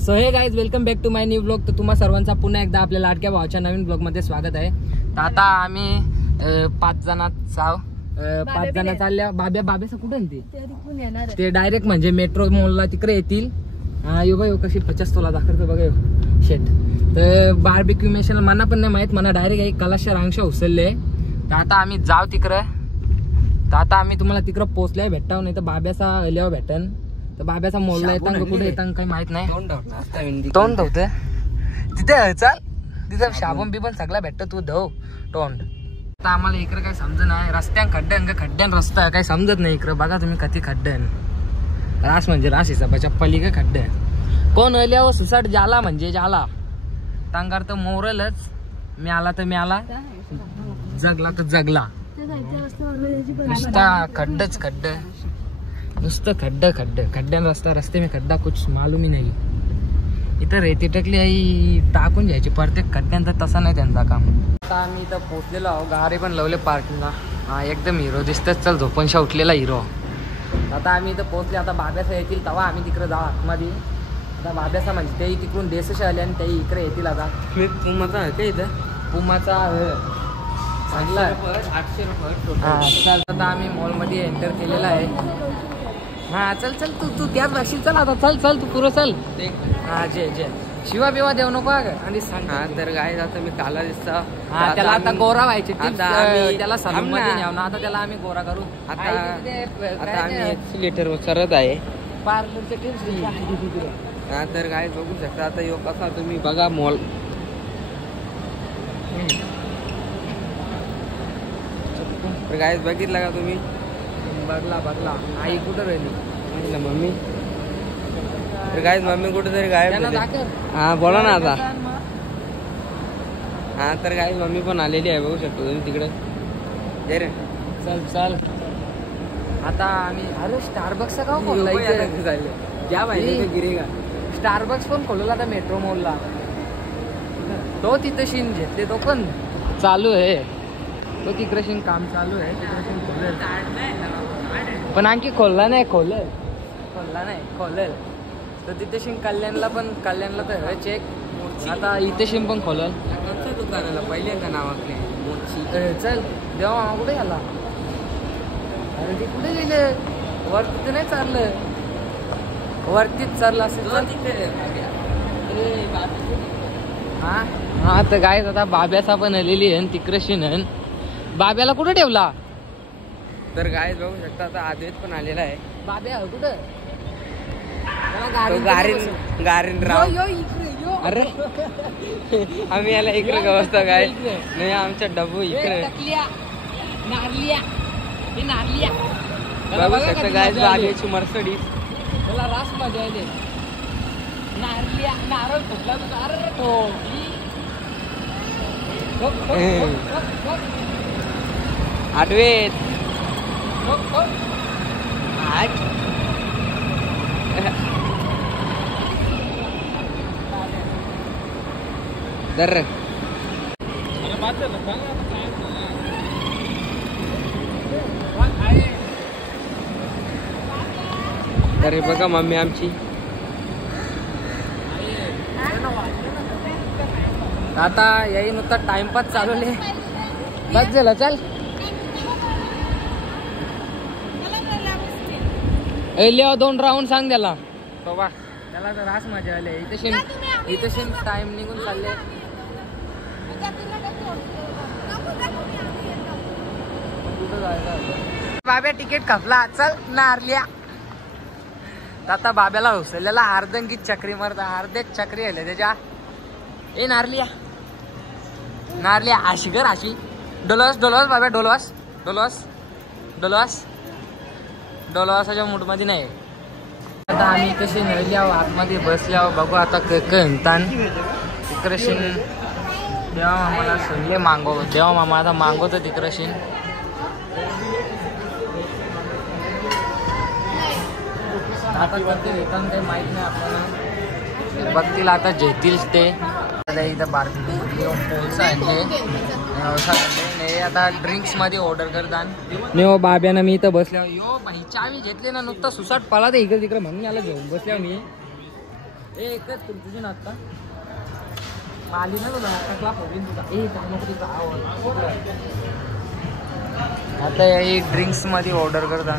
So hey guys welcome back to my new blog. तर तुम्हा सर्वांचा पुन्हा एकदा आपल्या लाडक्या भावाच्या नवीन ब्लॉगमध्ये स्वागत आहे. तर आता आम्ही 5 जण चालल्या. बाब्याचं कुठे ते डायरेक्ट म्हणजे मेट्रो मॉलला तिकडे येतील. यो बाई कशी 50 तोला दाखवतो बघा यो शेट. तर बार्बिक्यू मेशन मला पण नाही माहित, मला डायरेक्ट एक कलाशा रांगशा उचलले. तर आता आम्ही जाऊ तिकडं. तर आता आम्ही तुम्हाला तिकडं पोचल्यावर भेटाव, नाही तर बाब्याचा अल्यावर भेटन. तर बाब्याचा मोलला येताना कुठे येताना काही माहित नाही. तोंड धुते तिथे चाल, तिथं साबण बिबन सगळा भेटत, तू धव तोंड. आता आम्हाला इकडे काही समज नाही, रस्त्यान खड्ड्यान रस्ता काही समजत नाही इकडं. बघा तुम्ही कधी खड्ड्यान रास म्हणजे रास हिसाबाच्या पलीकडे खड्डे. कोण अल्यावर सुसाट जाला म्हणजे जाला, तांगार तर मोरलच. म्याला तर म्याला, जगला तर जगला. नुसता खड्डच खड्ड, नुसतं खड्ड्यान रस्ता. रस्ते में खड्डा कुछ मालूम ही नाही. इथं रेती टकली आई टाकून घ्यायची प्रत्येक खड्ड्यांत, तसा नाही त्यांचा काम. आता आम्ही इथं पोहोचलेलो आहो. गाडी पण लावले पार्किंगला. हा एकदम हिरो दिसतच. चल झोपणशा उठलेला हिरो. आता आम्ही इथं पोहोचले. आता बाब्याचा येतील तेव्हा आम्ही तिकडे जाऊ आतमध्ये. आता बाब्याचा म्हणजे तेही तिकडून देशश आले आणि तेही इकडे येतील. आता पुमाचा आहे का इथं? पुमाचा चांगला 800 रुपये. आता आम्ही मॉलमध्ये एंटर केलेला आहे. हा चल चल तू त्याच भाषेत चल. आता चल तू पुरं चल. हा जय शिवा बिवा देऊ नको आणि सांग. हा तर काय आता मी काला दिसता. हा त्याला आता गोरा व्हायचे, त्याला सलून मध्ये न्याव ना. आता त्याला आम्ही गोरा करू. आता आम्ही एक्सिलेटर सरत आहे. पार्लरचे टिप्स. हा तर काय बघू शकता. आता यो कसा तुम्ही बघा मॉल. तर काय बघितला का तुम्ही? बघला. आई कुठं राहिली? मम्मी. तर काय मम्मी कुठे तरी गायब. हा बोला ना आता. हा तर काय मम्मी पण आलेली आहे, बघू शकतो तुम्ही तिकडे. रे चल आता आम्ही अरे स्टारबक्स का खोलला क्या पाहिजे गिरेगा. स्टारबक्स पण खोलला आता मेट्रो मॉलला. तो तिथं शीन घेतले, तो पण चालू आहे. तो तिकडे शीन काम चालू आहे. तिकडे शीन खोलेल पण आणखी खोलला नाही. खोलेल तर तिथे शिंग कल्याणला तर चेक. आता इथे शिंग पण खोलल. कोणत्या दुकानाला पहिल्यांदा नावाकडे मोची. चल देवा मामा कुठे गेला? अरे ते कुठे गेले? वरती नाही चाललं, वरतीच चाललं असेल. हा तर काय आता बाब्याचा पण आलेली आहे तिकडे शिन. बाब्याला कुठे ठेवला? तर काय बघू शकता. आता आद्वैत पण आलेला आहे. बाब्या कुठं? गारीन राव. अरे आम्ही याला इकडे गवसतो काय नाही. आमच्या डबू इकडे बघू शकता काय. बाब्याची मर्सडीज. त्याला रास मजा येते. नारळ फुटला आद्वैत. दर अरे बघा मम्मी आमची. आता याही नुसता टाइमपास चालवले. बस झालं चल. लिहा 2 राऊंड सांग त्याला. त्याला तर रास मजा आले. इथे टाइम निघून चालले. बाब्या तिकीट खपला. चल नारल्या. आता बाब्याला उचललेला अर्धंगी चक्री मारता. अर्धेक चक्री आले त्याच्या. ए नारल्या अशी कर अशी. डोलवास बाब्या डोलवासाच्या मूडमध्ये नाही. आता आम्ही कशी नळल्यावर आतमध्ये बसल्यावर बघू आता कणतान तिकडे शिन. देवा मामाला सगळे देवा मामा आता मागवतो तिकडे शिन. आता करते येताना काही माहीत नाही आपल्याला. बघतील आता जेतीलच ते. इथं बार्बिक्यू पोल्स आहे. आता ड्रिंक्स मध्ये ऑर्डर करतात. मी बाब्यानं मी इथं बसल्या. यो भाई चावी घेतले ना नुकतं सुसाट पळा ते इकडे तिकडे म्हणून याला घेऊन बसल्या मी. एकच तुझी ना आता आली ना तुला टाकला फोडून तुझा तुझा आता ही ड्रिंक्स मध्ये ऑर्डर करतात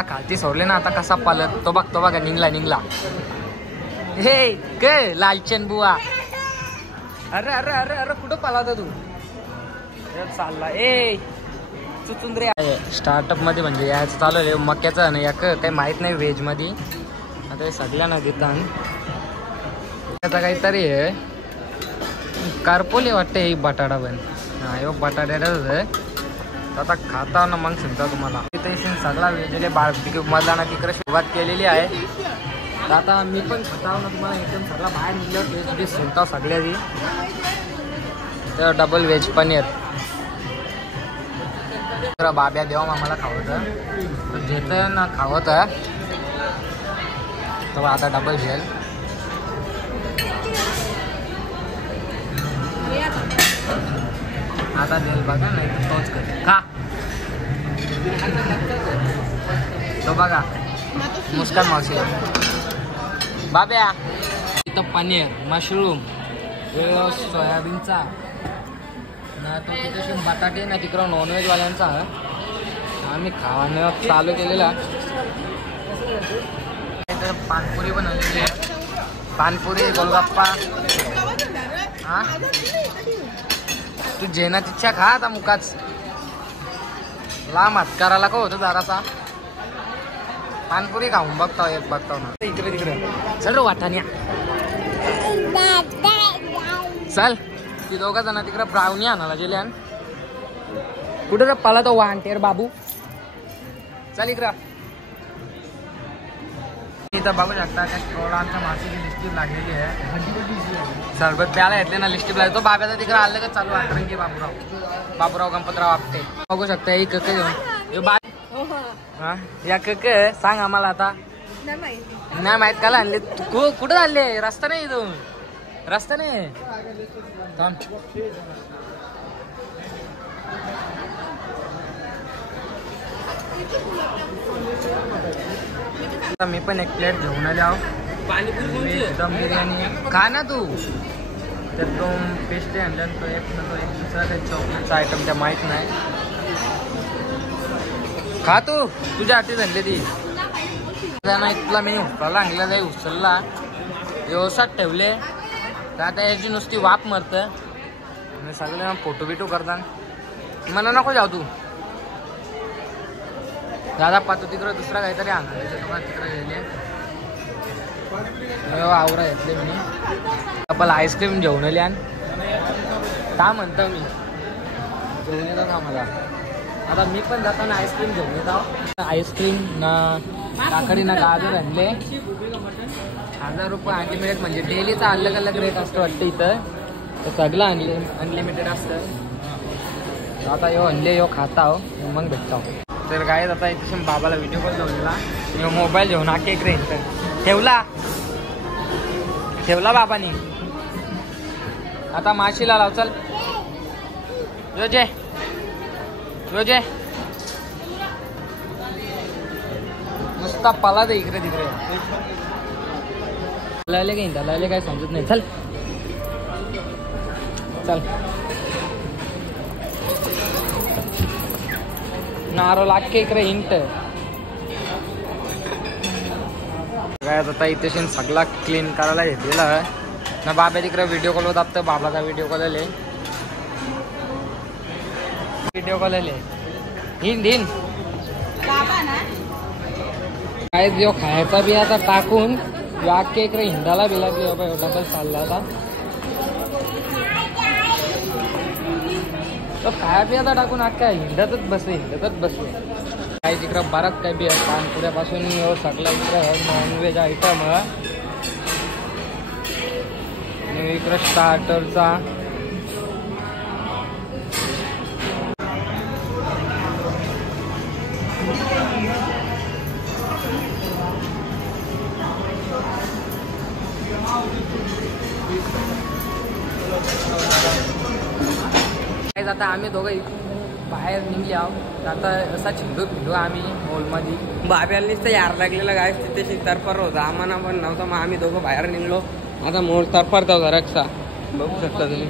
खालती सोडले ना आता कसा पालत तो बघा निघला हे काय लालचंद बुवा अरे अरे अरे अरे कुठं पालाता तू चालला चुचुंद्रे आहे स्टार्टअप मध्ये म्हणजे याचं चालू आहे मक्याचं नाही काही माहित नाही व्हेज मध्ये आता हे सगळ्यांना देतात त्याचा काहीतरी आहे कारपोली वाटते ही बटाटा पण हा हे बटाट्याच आता खाता ना मग सांगता तुम्हाला इथे सगळा वेजले बार्बिक्यू मधला ना तिकडे सुरुवात केलेली आहे तर आता मी पण खाता ना तुम्हाला एकदम सगळा बाहेर निघल्यावर वेज सांगता सगळ्याची तर डबल व्हेज पनीर तर बाब्या देवा आम्हाला खावत घेत ना खावत तर आता डबल घेल आता देल बघा नाही तोच कर खा तो बघा मुस्कान मावशी बाब्या इथं पनीर मशरूम सोयाबीनचा ना तो तिथे बटाटे ना तिकडं नॉनव्हेज वाल्यांचा आम्ही खाणं चालू केलेला पानपुरी बनवलेली आहे पानपुरी गोलगप्पा हा तू जेनाची इच्छा खा आता मुकाच लांब हात करायला का होतं जरासा पानपुरी खाऊन बघताव एक बघताव ना इकडे तिकडे चल रे वाटाण्या चल ती दोघा जण तिकडे ब्राउनी आणायला गेल्या कुठे पाला तो वाहनटेर बाबू चल इकडं इथं बघू शकता त्या आमच्या माणसाची लिस्टिप लागलेली आहे सरबत प्याला घेतले ना लिस्टिप लागतो बाब्याचा तिकडे आलं का चालू आठरंगी बाबूराव गणपतराव आपटे बघू शकता ही कक हा या कक सांग आम्हाला आता नाही माहित काला आणले कुठं आणले रस्ता नाही इथून रस्ता नाही मी पण एक प्लेट घेऊन आले आहो पाणीपुरी दम बिर्याणी खा ना तू तर दोन पेस्ट्री आणल्या तो एक दुसरा काही चॉकलेटचा आयटम त्या माहीत नाही खा तू तुझ्या हाती झाली ती नाही तुला मी उचलला आणला जाई उचलला व्यवस्थित ठेवले तर आता याची नुसती वाप मरत सगळे फोटो बिटो करतात मला नको जाऊ तू दादा पाहतो तिकडं दुसरा काहीतरी आणायचं तुम्हाला तिकडे गेले आवरा घेतले मी आपल्याला आईस्क्रीम घेऊन आली आणि का म्हणतो मी घेऊन येतो का मला आता मी पण जाताना आईस्क्रीम घेऊन येतो आईस्क्रीम ना काकडी ना गाजर आणले 1000 रुपये अनलिमिटेड म्हणजे डेलीचा अलग अलग रेट असतो वाटतं इथं तर सगळं अनलिमिटेड असतं आता यो आणले यो खाता हो मग भेटतो तर काय आता इथे बाबाला व्हिडिओ कॉल लावलेला मी मोबाईल घेऊन हा केक रे ठेवला बाबानी आता माशीला लाव चल योजे नुसता पाला दे इकडे तिकडे लायले काही लायले काय समजत नाही चल चल नारो लाग इकडे हिंट काय आता इथे सगळा क्लीन करायला घेतलेला आहे ना बाबा तिकडे व्हिडिओ कॉल होत बाबाचा व्हिडिओ कॉल आले हिंद काय जो खायचा बी आता टाकून वाक्य इकडे हिंडाला बी लागली बाबा डबल चालला आता तो खाया बी आता टाकून अख्खा हिंडतच बसले काही तिकडं बराच काय बी आहे पानपुऱ्यापासून सगळा इकडं नॉनव्हेज आयटम इकडं स्टार्टरचा आता आम्ही दोघं बाहेर निघले आहोत. आता असा फिरू आम्ही मॉलमध्ये. बाब्याला यार लागलेला गाय तिथे तरफर होता, आम्हाला पण नव्हतं. मग आम्ही दोघं बाहेर निघलो. आता मॉल तरफरता होता रक्षा बघू शकता तुम्ही.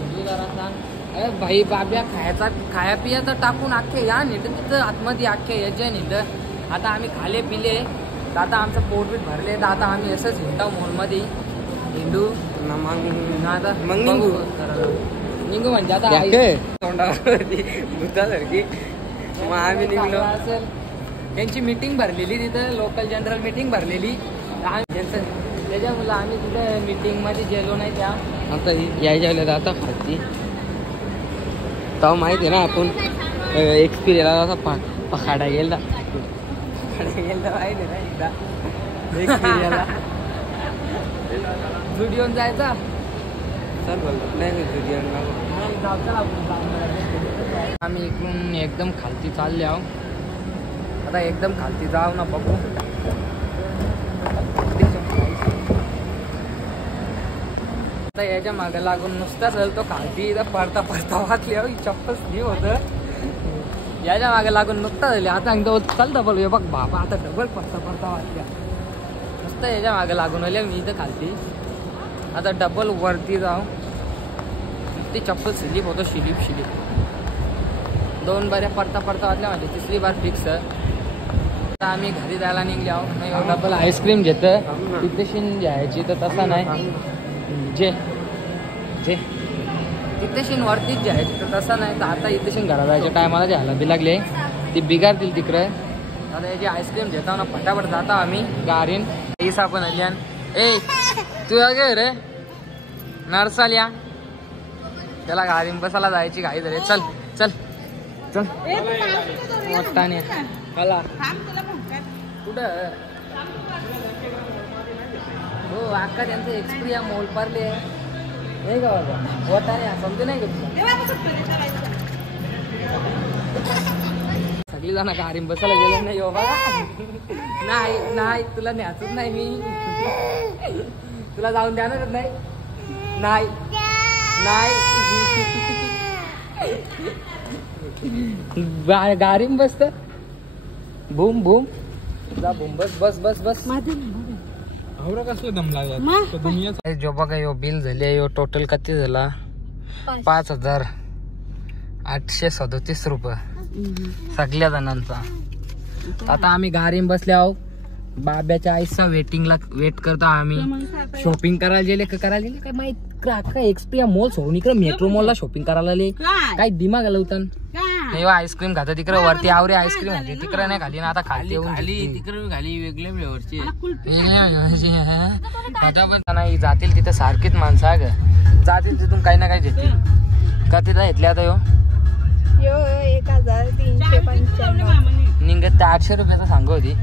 अरे भाई बाब्या खाया पियाचं टाकून अख्खे या नीट तिथं आतमध्ये अख्खे याचे नीट. आता आम्ही खाले पिले तर आता आमचं पोट बीट भरले तर आता आम्ही असंच हिंडा मॉलमध्ये हिंडू. मग निघू म्हणजे आता तोंडावरती भूतासारखी. मग आम्ही निघलो. असेल त्यांची मीटिंग भरलेली तिथं, लोकल जनरल मीटिंग भरलेली त्याच्यामुळं आम्ही तिथं मीटिंगमध्ये गेलो नाही. त्या आता यायच्या आता खाती तेव्हा माहिती आहे ना आपण एक्सपिरियन्स असा पखाडा गेला माहिती आहे ना एकदा जुडिओन जायचा. सर बोलतो नाही जुडिओनला. आम्ही इकडून एकदम खालती चालले आहो. आता एकदम खालती जाऊ ना बघू. आता याच्या मागे लागून नुसता चालतो खालती. इथं पडता वाचली हो चप्पल स्लीव होतं. याच्या मागे लागून नुसता झाली. आता एकदा चालतं बोल बघ बाबा आता डबल पडता वाचल्या. नुसतं याच्या मागे लागून आले मी इथं खालती. आता डबल वरती जाऊ. ती चप्पल स्लीप होतो शिलीप. 2 बाऱ्या पडता वाचल्या म्हणजे 3री बार फिक्स. आता आम्ही घरी जायला निघले आहो. नाही डबल आईस्क्रीम घेतं तिथेशीन घ्यायची तर तसा नाही जे तिथेशीन वरतीच घ्यायची तर तसा नाही. तर आता इथेशीन घरा जायच्या टायमाला घ्यायला बी लागले ती बिगारतील तिकडे. आता याची आईस्क्रीम घेता ना फटाफट जाता आम्ही गारीन. पैसा पण आल्यान ए तू गे रे नरसाल्या त्याला गारीन बसायला जायची घाई झाली. चल मोठाने मला कुठं हो अक्का त्यांचं एक्सपिरिया मोल पारले नाही का बाबा मोठाने समजे नाही का सगळी जण गारीन बसायला गेले नाही हो बघा. नाही तुला न्यायचंच नाही मी. तुला जाऊन द्यानारच नाही. गारीम बसत बूम जा बूम बस कसलं दम लागला. जो बघा यो बिल झाले यो टोटल किती झाला 5,837 रुपये सगळ्या जणांचा. आता आम्ही गारीम बसले आहो. बाब्याच्या आईचा वेट करतो आम्ही. शॉपिंग करायला गेले काय माहित काय एक्सपिरिया मॉल सोडून इकडे मेट्रो मॉलला शॉपिंग करायला काय दिमाग आला होता. नाही आईस्क्रीम खातं तिकडे वरती आवरे आईस्क्रीम होती तिकडे नाही खाली ना. आता खाली तिकडे खाली वेगळ्या फ्लेवरची आता पण नाही जातील तिथे सारखीच माणसं आहे ग. जातील तिथून काही ना काही घेतील. का तिथं घेतले आता यो 1,395 निघत 800 रुपयाचा सांग होती.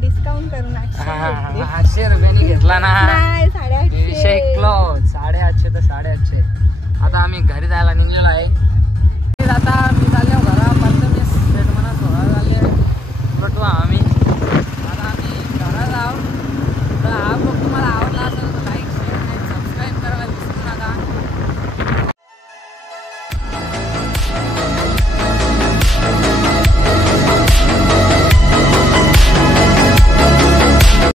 डिस्काउंट करून 800 रुपयांनी घेतला ना. विषय क्लोज 850 तर 850. आता आम्ही घरी जायला निघलेलो आहे.